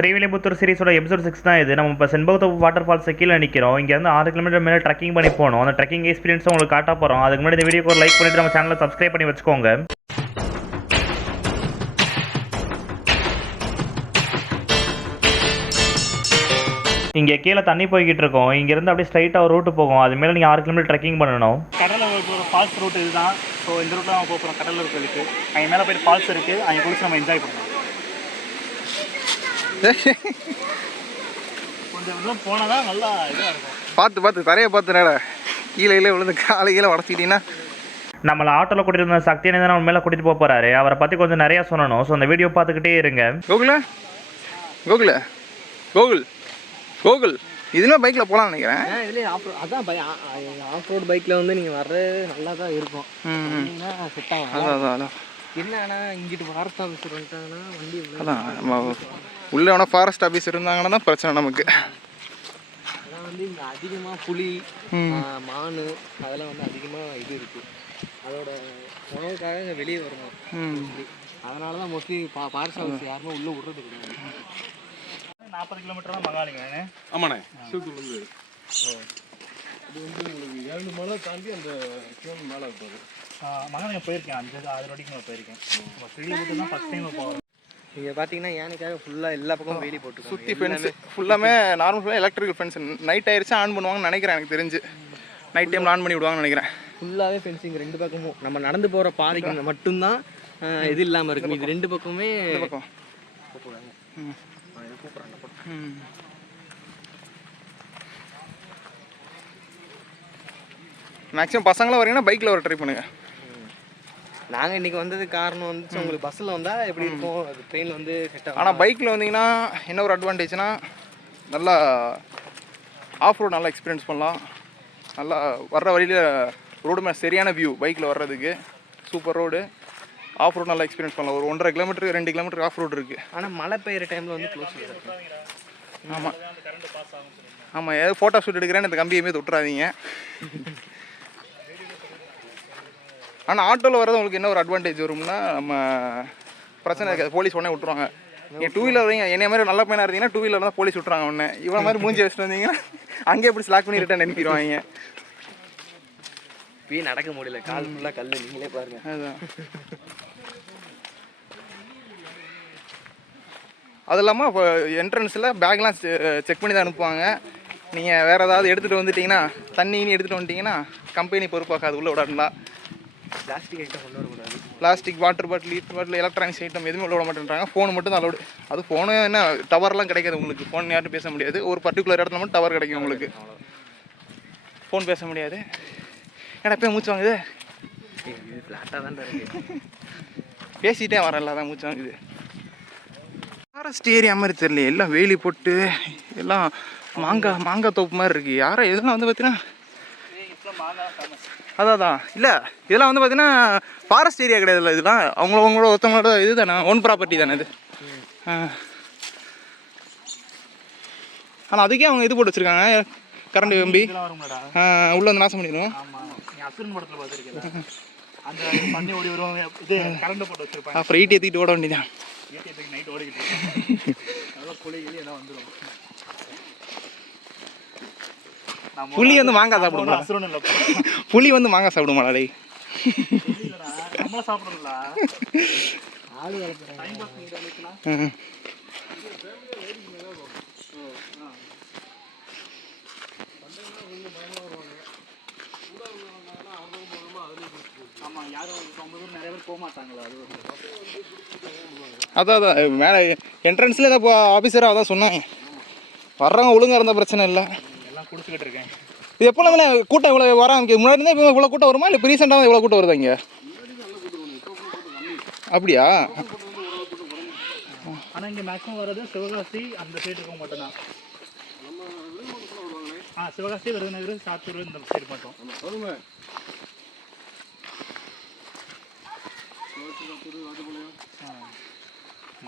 Srivilliputhur சீரிஸோட episode six தான் இது. நம்ம இப்போ செண்பகத்தோப்பு வாட்டர் ஃபால்ஸை கீழே நிற்கிறோம் இங்கேருந்து ஆறு கிலோமீட்டர் மேலே ட்ரெக்கிங் பண்ணி போகணும். அந்த ட்ரெக்கிங் எக்ஸ்பீரியன்ஸ் உங்களுக்கு காட்ட போகிறோம் அதுக்கு முன்னாடி இந்த வீடியோக்கு ஒரு லைக் பண்ணிட்டு நம்ம சேனலை சப்ஸ்கிரைப் பண்ணி வச்சுக்கோங்க. இங்கே கீழே தண்ணி போய்கிட்டு இருக்கோம். இங்கேருந்து அப்படியே ஸ்ட்ரைட்டாக ஒரு ரூட்டு போகும். அது மேலே நீங்கள் ஆறு கிலோமீட்டர் ட்ரெக்கிங் பண்ணணும். கடலில் ஒரு ஃபால்ஸ் ரூட் இதுதான். ஸோ இந்த ரூட்டில் நம்ம போகிறோம் கடலில் இருக்கிறதுக்கு அங்கே மேலே போயிட்டு ஃபால்ஸ் இருக்குது அங்கே குளிச்சு நம்ம என்ஜாய் பண்ணுவோம் கொஞ்சம் தூரம் போனால் தான் நல்லா இதாக இருக்கும். பார்த்து பார்த்து தரையை பார்த்து நேட. கீழே கீழே விழுந்து காலை கீழே உடச்சிக்கிட்டீங்கன்னா நம்மளை ஆட்டோவில் கூட்டிட்டு இருந்த சக்தியனை தான் நம்ம மேலே கூட்டிகிட்டு போக போகிறாரு அவரை பற்றி கொஞ்சம் நிறையா சொல்லணும். ஸோ அந்த வீடியோ பார்த்துக்கிட்டே இருங்க. கோகுல? கோகுல? கோகுல்? கோகுல்? இதுனா பைக்கில் போகலாம்னு நினைக்கிறேன். இதுலேயே ஆஃப் அதான் பை ஆஃப் ரோட் பைக்கில் வந்து நீங்கள் வர்றது நல்லா தான் இருக்கும். செட் ஆகும். அதான் அதான். அதான் என்ன ஆனால் இங்கிட்டு ஃபாரஸ்ட் ஆஃபீஸர் வந்துட்டாங்கன்னா வண்டி உள்ள- அதான் நம்ம உள்ளே வேணால் ஃபாரஸ்ட் ஆஃபீஸ் இருந்தாங்கன்னா தான் பிரச்சனை நமக்கு. அதான் வந்து இங்கே அதிகமாக புலி மான் அதெல்லாம் வந்து அதிகமாக இது இருக்குது அதோட உணவுக்காக இங்கே வெளியே வரணும். அதனால தான் மோஸ்ட்லி பா ஃபாரஸ்ட் ஆஃபீஸ் யாருமே உள்ளே விடுறது கிடையாது. நாற்பது கிலோமீட்டர் தான் மகாலிங்க. ஆமாண்ணே சூத்துலேருந்து மகாலிங்க போயிருக்கேன். அஞ்சு ஆறு வாட்டிக்கு நான் போயிருக்கேன். ஸ்ரீவில்லிபுத்தூர் தான் ஃபஸ்ட் டைம் போகிறேன் இங்கே பார்த்தீங்கன்னா யானைக்காக ஃபுல்லாகவே எல்லா பக்கமும் வேலி போட்டு சுற்றி ஃபென்ஸ் ஃபுல்லாமே நார்மல் ஃபுல்லாக எலக்ட்ரிக்கல் ஃபென்ஸ் நைட் ஆயிடுச்சு ஆன் பண்ணுவாங்கன்னு நினைக்கிறேன் எனக்கு தெரிஞ்சு. நைட் டைமில் ஆன் பண்ணி விடுவாங்கன்னு நினைக்கிறேன். ஃபுல்லாகவே ஃபென்சிங் ரெண்டு பக்கமும். நம்ம நடந்து போகிற பாதைக்கு மட்டும்தான் இது இல்லாமல் இருக்கும். இது ரெண்டு பக்கம். ம். ம். மேக்ஸிமம் பசங்களாம் வரீங்கன்னா பைக்கில் வர ட்ரை பண்ணுங்க. நாங்கள் இன்னைக்கு வந்தது காரணம் வந்து உங்களுக்கு பஸ்ஸில் வந்தால் எப்படி இருக்கும்? அது ட்ரெயினில் வந்து செட் ஆகும்? ஆனால் பைக்கில் வந்தீங்கன்னா என்ன ஒரு அட்வான்டேஜ்னா நல்லா ஆஃப் ரோட் நல்லா எக்ஸ்பீரியன்ஸ் பண்ணலாம். நல்லா வர்ற வழியில் ரோடு மேலே சரியான வியூ பைக்கில் வர்றதுக்கு. சூப்பர் ரோடு ஆஃப் ரோட் நல்லா எக்ஸ்பீரியன்ஸ் பண்ணலாம். ஒரு ஒன்றரை கிலோமீட்டர் ரெண்டு கிலோமீட்டர் ஆஃப் ரோடு இருக்குது ஆனால் மழை பெய்யுற டைமில் வந்து க்ளோஸ் ஆமாம் ஆமாம் ஏதாவது ஃபோட்டோ ஷூட் எடுக்கிறேன்னு இந்த கம்பியுமே தொட்டுறாதீங்க. ஆனால் ஆட்டோவில் வர்றது உங்களுக்கு என்ன ஒரு அட்வான்டேஜ் வரும்னா நம்ம பிரச்சனை இருக்காது. போலீஸ் உடனே விட்ருவாங்க நீங்கள் டூ வீலர் என்னைய மாதிரி நல்ல பையனாக இருந்தீங்கன்னா டூ வீலர் தான் போலீஸ் விட்றாங்க உடனே. இவ்வளோ மாதிரி மூஞ்சி வச்சுட்டு வந்தீங்கன்னா அங்கேயே இப்படி ஸ்லாக் பண்ணி ரிட்டன் அனுப்பிடுவாங்க? இப்பயே நடக்க முடியல. கால் ஃபுல்லாக கல் நீங்களே பாருங்க. அதுதான் அது இல்லாமல் இப்போ என்ட்ரன்ஸில் பேக்லாம் செக் பண்ணி தான் அனுப்புவாங்க. நீங்கள் வேறு ஏதாவது எடுத்துகிட்டு வந்துட்டீங்கன்னா தண்ணி கிண்ணி எடுத்துகிட்டு வந்துட்டீங்கன்னா கம்பெனி பொறுப்பாக்காது. உள்ள விடாதுங்களா பிளாஸ்டிக் ஐட்டம் கொண்டு வரக்கூடாது. Plastic water bottle heater bottle electronics item எதுவுமே உள்ள விட மாட்டேன்றாங்க. ஃபோன் மட்டும் தான் அலோடு அது ஃபோனு என்ன டவர்லாம் கிடைக்காது உங்களுக்கு. ஃபோன் யார்ட்டும் பேச முடியாது. ஒரு பர்டிகுலர் இடத்துல மட்டும் டவர் கிடைக்கும் உங்களுக்கு. ஃபோன் பேச முடியாது. ஏன்னா போய் மூச்சு வாங்குது? ஃப்ளாட்டாக தான் வரல அதான் மூச்சு வாங்குது. ஃபாரஸ்ட் ஏரியா மாதிரி தெரியல எல்லாம் வேலி போட்டு எல்லாம் மாங்காய் மாங்காய் தோப்பு மாதிரி இருக்கு. யாரோ இதெல்லாம் வந்து பார்த்தீங்கன்னா அதான் அதான். இல்லை இதெல்லாம் வந்து பார்த்தீங்கன்னா ஃபாரஸ்ட் ஏரியா கிடையாதுல்ல இதெல்லாம். அவங்கள அவங்களோட ஒருத்தவங்களோட இது தானே ஓன் ப்ராப்பர்ட்டி தானே இது. ஆனால் அதுக்கே அவங்க இது போட்டு வச்சுருக்காங்க. கரண்ட் கம்பி. உள்ள வந்து நாசம் பண்ணிடுவோம் அப்புறம் ஈட்டி ஏற்றிட்டு ஓட வேண்டியதான் ஏடிஎத்துக்கு நைட் ஓடிக்கிட்டு இருக்கேன் நல்லா புளி வந்து மாங்காய் சாப்பிடுமா புலி வந்து மாங்காய் சாப்பிடுமாடா டேய். அதான் அதான். மேலே என்ட்ரன்ஸில் ஏதோ ஆஃபீஸராக அதான் சொன்னேன். வர்றவங்க ஒழுங்காக இருந்தால் பிரச்சனை இல்லை. எல்லாம் கொடுத்துக்கிட்டு இருக்கேன். இது எப்போ நம்ம கூட்டம் இவ்வளோ வராங்க முன்னாடி இருந்தால் இப்போ இவ்வளோ கூட்டம் வருமா? இல்லை இப்போ ரீசெண்டாக இவ்வளோ கூட்டம் வருதா இங்கே? அப்படியா? ஆனால் இங்கே மேக்ஸிமம் வர்றது சிவகாசி அந்த சைடு இருக்க மட்டும்தான். ஆ சிவகாசி விருதுநகர் சாத்தூர் இந்த சைடு மட்டும்.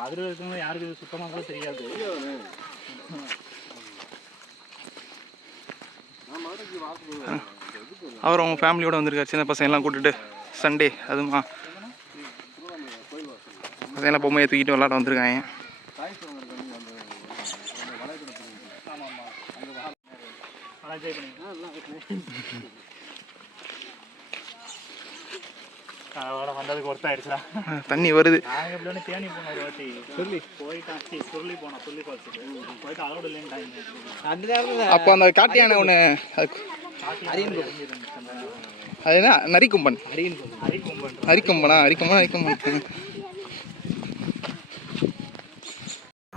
மதுரை இருக்கவங்க யாருக்கு சுத்தமாக கூட தெரியாது. அவர் அவங்க ஃபேமிலியோடு வந்திருக்காரு. சின்ன பசங்க எல்லாம் கூட்டிட்டு சண்டே அதுமா. பசங்களாம் பொம்மையை தூக்கிட்டு விளாட வந்திருக்காங்க. பண்ணிட்டு அதோட வந்ததுக்கு ஒர்த் ஆயிடுச்சுடா தண்ணி வருது. நாங்கள் ஒன்று தேனி போனோம் ஒரு வாட்டி. சொல்லி. போயிட்டான் சரி சொல்லி போனோம் சொல்லி குறைச்சிட்டு. போயிட்டு அலோடு இல்லைன்ட்டாங்க அந்த நேரத்தில் அப்போ அந்த காட்டு யானை ஒன்று அது என்ன? நரிக்கும்பன் ஹரிக்கும்பன் அரிக்கம்பனா? அரிக்கம்பனா? அரிக்கம்பன்.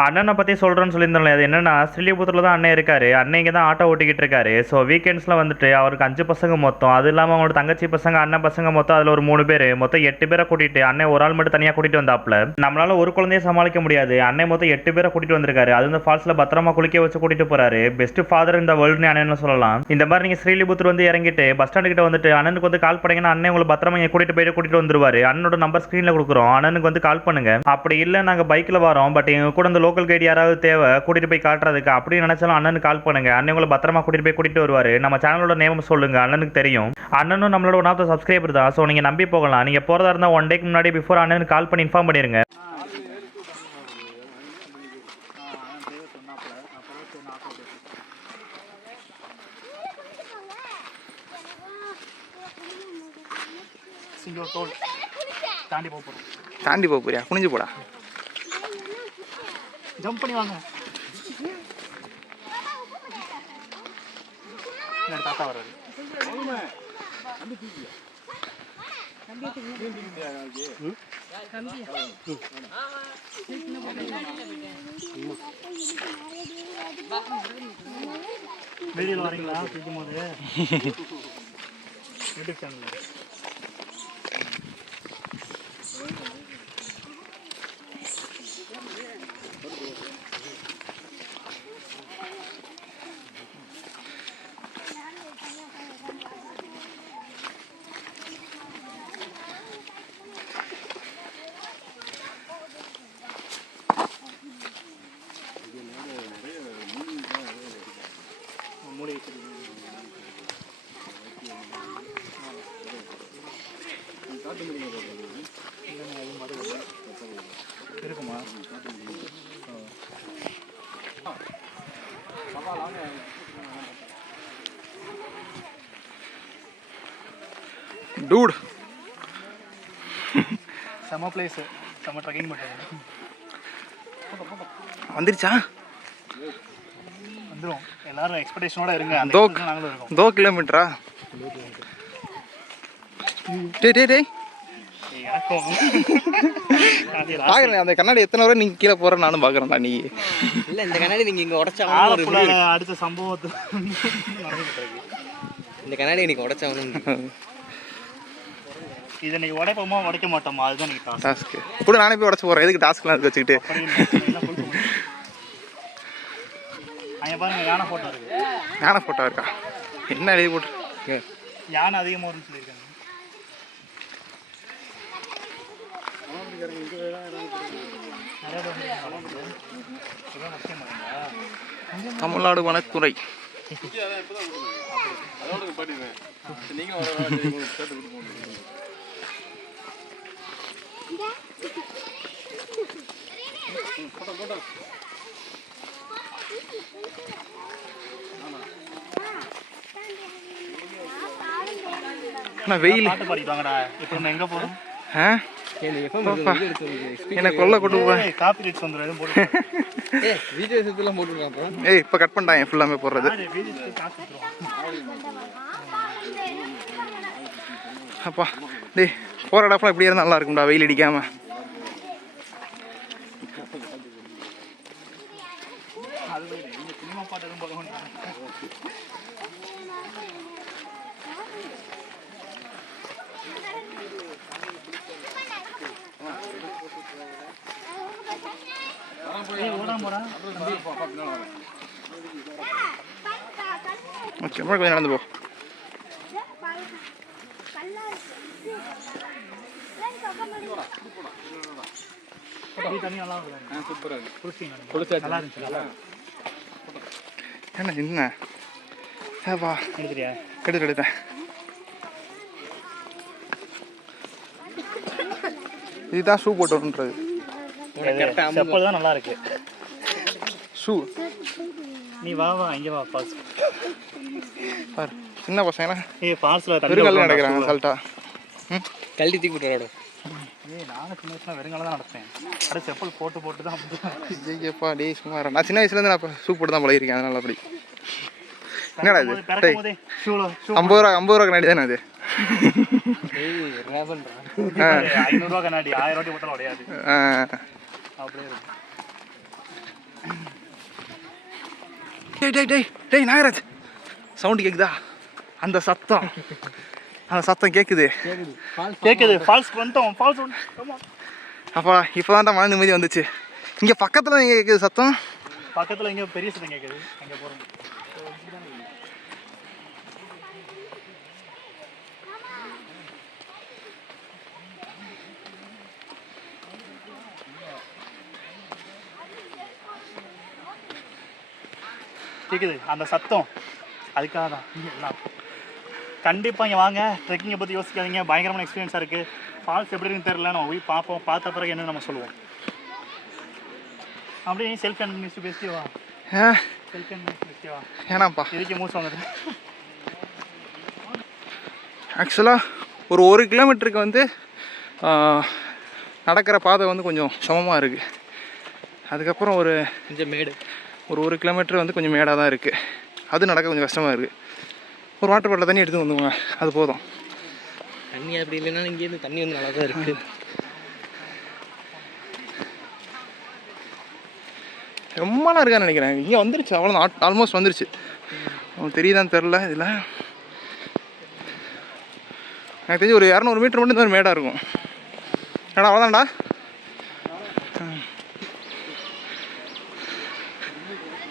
அண்ணனை பற்றி சொல்கிறேன்னு சொல்லியிருந்தோம்ல அது என்னென்னா ஸ்ரீலிபுத்தூரில் தான் அண்ணன் இருக்காரு. அண்ணன் இங்கே தான் ஆட்டோ ஓட்டிக்கிட்டு இருக்காரு. ஸோ வீக்கெண்ட்ஸில் வந்துட்டு அவருக்கு அஞ்சு பசங்க மொத்தம். அது இல்லாமல் அவங்களோட தங்கச்சி பசங்க அண்ணன் பசங்க மொத்தம் அதில் ஒரு மூணு பேர். மொத்தம் எட்டு பேரை கூட்டிட்டு அண்ணன் ஒரு ஆள் மட்டும் தனியாக கூட்டிட்டு வந்தாப்புல. நம்மளால ஒரு குழந்தைய சமாளிக்க முடியாது. அண்ணன் மொத்தம் எட்டு பேரை கூட்டிட்டு வந்திருக்காரு. அது வந்து ஃபால்ஸில் பத்திரமா குளிக்க வச்சு கூட்டிட்டு போறாரு. பெஸ்ட் ஃபாதர் இந்த வேர்ல்டுனு அண்ணன் சொல்லலாம். இந்த மாதிரி நீங்கள் ஸ்ரீலிபுத்தூர் வந்து இறங்கிட்டு பஸ் ஸ்டாண்டு கிட்ட வந்துட்டு அண்ணனுக்கு வந்து கால் பண்ணீங்கன்னா அண்ணன் உங்களை பத்திரமா இங்கே கூட்டிட்டு போயிட்டு கூட்டிட்டு வந்துருவாரு. அண்ணனோட நம்பர் ஸ்க்ரீனில் கொடுக்குறோம். அண்ணனுக்கு வந்து கால் பண்ணுங்க. அப்படி இல்லை நாங்கள் பைக்கில் வரோம். பட் எங்க கூட லோக்கல் கைடு யாராவது தேவை கூட்டிட்டு போய் காட்டுறதுக்கு அப்படி நினைச்சாலும் அண்ணனுக்கு கால் பண்ணுங்க. அண்ணன் உங்களை பத்திரமா கூட்டிட்டு போய் கூட்டிட்டு வருவாரு. நம்ம சேனலோட நேம் சொல்லுங்க. அண்ணனுக்கு தெரியும். அண்ணனும் நம்மளோட ஒன் ஆஃப் த சப்ஸ்கிரைபர் தான். ஸோ நீங்க நம்பி போகலாம். நீங்க போறதா இருந்தா ஒன் டேக்கு முன்னாடி பிஃபோர் அண்ணனுக்கு கால் பண்ணி இன்ஃபார்ம் பண்ணிருங்க. தாண்டி போக போகிறோம் தாண்டி போக போறியா? குனிஞ்சு போடா. ஜம்ப் பண்ணி வாங்க. தாத்தா வர்றாரு. வீடியோவில் வரீங்களா? தூக்கும் போது யூடியூப் சேனலில் டூட் செம்ம பிளேஸ் செம்ம ட்ரெக்கிங் பண்ணுறது வந்துருச்சா? வந்துடும் எல்லாரும் எக்ஸ்பெக்டேஷனோட இருங்க. அந்த நாங்களும் இருக்கோம். தோ கிலோமீட்டரா டேய் டேய் டேய். ஏய், எனக்கும். அது last பார்க்குறேன் அந்த கண்ணாடி எத்தனை வரை நீங்கள் கீழே போகிற நானும் பார்க்குறேன்டா நீ. இல்லை இந்த கண்ணாடி நீங்கள் இங்கே ஆலப்புழால அடுத்த சம்பவத்து. இந்த கண்ணாடி இன்னைக்கு உடச்சாகணும் இதை இன்னைக்கு உடைப்போமா உடைக்க மாட்டோமா அதுதான் எனக்கு டாஸ்க் கூட நானே போய் உடச்சு போகிறேன் எதுக்கு டாஸ்க்லாம் இருக்கு வச்சுக்கிட்டு? அங்கே பாருங்க யானை போட்டோ இருக்கு. யானை ஃபோட்டோ இருக்கா? என்ன எழுதி போட்டு யானை அதிகமாக வரும்னு சொல்லியிருக்காங்க. தமிழ்நாடு வனத்துறை. நீங்க வர உங்களுக்கு கேட்டு விட்டு போகணும் ஆனால் வெயில். பாட்டு பாடிட்டு வாங்கடா. இப்போ நம்ம எங்கே போகிறோம் ஆ? இந்த எஃப்எம் எடுத்து என்னை கொல்ல கொண்டு காப்பி ரைட்ஸ் வந்துடும் போட்டு வீடியோ போட்டுருக்கான் ஏய் இப்போ கட் பண்ணிட்டாங்க ஃபுல்லாமே போடுறது. அப்பா. டேய் போகிற இடத்துல இப்படியே இருந்தால் நல்லா இருக்கும்டா வெயில் அடிக்காம அது இந்த சினிமா பாட்டு எதுவும் பார்க்க மாட்டாங்க ஏய், ஓடாம போடா. ஓகே அப்புறம் கொஞ்சம் நடந்து போ தண்ணி நல்லா இருக்கு நல்லா இருந்துச்சு என்ன என்ன ஏப்பா எடுத்துறியா கெடுத்து எடுத்தேன் இதுதான் ஷூ போட்டோன்றது செப்பல் தான் நல்லா இருக்கு ஷூ நீ வா வா இங்கே வா பாஸ் பாரு சின்ன பசங்க ஏய் பார்சல் வெறுங்கால நடக்கிறாங்க சல்ட்டா கழட்டி தூக்கி விட்டுறாடோ நானும் சின்ன வயசுல வெறுங்கால தான் நடப்பேன். அட செப்பல் போட்டு போட்டு தான் ஐயப்பா டேய் சும்மா. நான் சின்ன வயசுலேருந்து நான் இப்போ ஷூ போட்டு தான் பழகிருக்கேன் அதனால அப்படி. என்னடா இது? ஐம்பது ரூபா ஐம்பது ரூபா கண்ணாடி தானே அது? ஐநூறுரூவா கண்ணாடி ஆயிரம் ரூபாய் போட்டாலும் உடையாது. அப்படியே டேய் டேய் டேய் டேய் நாகராஜ். சவுண்டு கேக்குதா? அந்த சத்தம். அந்த சத்தம் கேக்குது. கேக்குது. ஃபால்ஸ் கேட்குது ஃபால்ஸ்க்கு வந்துட்டோம். ஃபால்ஸ் அப்பா இப்போ தான் மன நிம்மதி வந்துச்சு. இங்கே பக்கத்தில் எங்கே கேட்குது சத்தம்? பக்கத்தில் இங்கே பெரிய சத்தம் கேட்குது அங்கே போகிறோம் கேட்குது அந்த சத்தம். அதுக்காக தான் இங்க எல்லாம். கண்டிப்பாக இங்கே வாங்க. ட்ரெக்கிங்கை பற்றி யோசிக்காதீங்க. பயங்கரமான எக்ஸ்பீரியன்ஸாக இருக்குது ஃபால்ஸ் எப்படி இருக்குன்னு தெரியல. நம்ம போய் பார்ப்போம். பார்த்த பிறகு என்ன நம்ம சொல்லுவோம். அப்படியே செல்ஃப் கன்வினியூஸ் பேசி வா. ஆ. செல்ஃப் கன்வினியூஸ் பேசி வா. ஏன்னாப்பா இதுக்கு மூச்சு வந்தது ஆக்சுவலாக ஒரு ஒரு கிலோமீட்டருக்கு வந்து நடக்கிற பாதை வந்து கொஞ்சம் சமமாக இருக்குது அதுக்கப்புறம் ஒரு கொஞ்சம் மேடு. ஒரு ஒரு கிலோமீட்டர் வந்து கொஞ்சம் மேடாக தான் இருக்குது அது நடக்க கொஞ்சம் கஷ்டமாக இருக்குது ஒரு வாட்டர் பாட்டில் தண்ணி எடுத்து வந்துங்க அது போதும். தண்ணி அப்படி இல்லைன்னா இங்கேருந்து தண்ணி வந்து நல்லா தான் இருக்கு ரொம்பலாம் இருக்கான்னு நினைக்கிறேன். இங்கே வந்துருச்சு. அவ்வளோ ஆல்மோஸ்ட் வந்துருச்சு. உங்களுக்கு தெரியுதான்னு தெரில இதில். எனக்கு தெரிஞ்சு ஒரு இரநூறு மீட்டர் மட்டும் இந்த மேடாக இருக்கும். ஏடா அவ்வளோதான்டா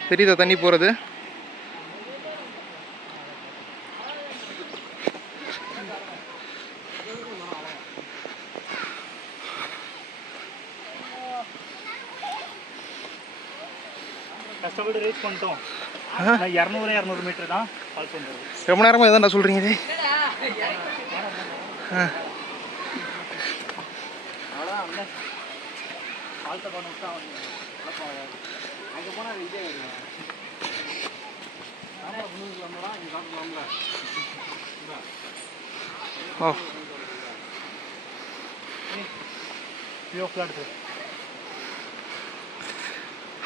தெரியுதா தண்ணி போகிறது கஷ்டப்பட்டு ரீச் பண்ணிட்டோம். இரநூறு இரநூறு மீட்டர் தான் ஃபால்ஸ் வந்துருது ரொம்ப நேரமாக இதான்டா சொல்கிறீங்க ஓ. வியூ எடுத்து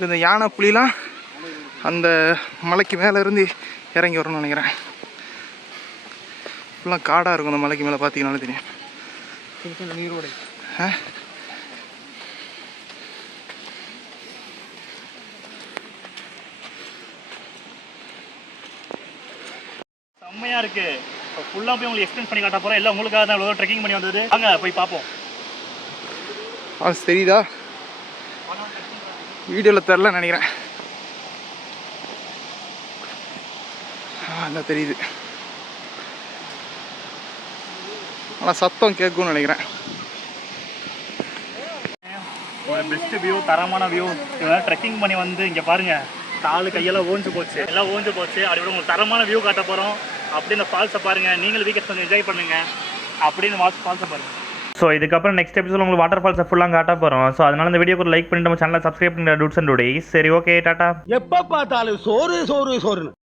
இந்த யானை புலிலாம் அந்த மலைக்கு மேலே இருந்து இறங்கி வரணும்னு நினைக்கிறேன். ஃபுல்லாக காடாக இருக்கும் அந்த மலைக்கு மேலே பார்த்தீங்கன்னாலே தெரியும். நீரோடை. ஆ? செம்மையா இருக்கு. ஃபுல்லாக போய் உங்களுக்கு எக்ஸ்பிளைன் பண்ணி காட்ட போகிறேன் எல்லாம் உங்களுக்காக தான் ட்ரெக்கிங் பண்ணி வந்தது. வாங்க போய் பார்ப்போம். அது தெரியுதா வீடியோவில் தெரிலன்னு நினைக்கிறேன். நல்லா தெரியுது. ஆனால் சத்தம் கேட்கும்னு நினைக்கிறேன். ஒரு பெஸ்ட் வியூ தரமான வியூ இதெல்லாம் ட்ரெக்கிங் பண்ணி வந்து இங்கே பாருங்க. தாலு கையெல்லாம் ஓஞ்சு போச்சு. எல்லாம் ஓஞ்சு போச்சு. அப்படி கூட உங்களுக்கு தரமான வியூ காட்ட போகிறோம் அப்படி இந்த ஃபால்ஸை பாருங்க. நீங்களும் வீக்கெண்ட் கொஞ்சம் என்ஜாய் பண்ணுங்க. அப்படின்னு இந்த ஃபால்ஸை பாருங்கள் ஸோ இதுக்கப்புறம் நெக்ஸ்ட் எபிசோட் உங்களுக்கு வாட்டர் ஃபால்ஸை ஃபுல்லாக காட்ட போகிறோம் ஸோ அதனால இந்த வீடியோக்கு லைக் பண்ணிட்டு நம்ம சேனலை சப்ஸ்கிரைப் பண்ணுற டூட்ஸ் அண்ட் டூடேஸ் சரி ஓகே டாட்டா எப்போ பார்த்தாலும் சோறு சோறு சோறு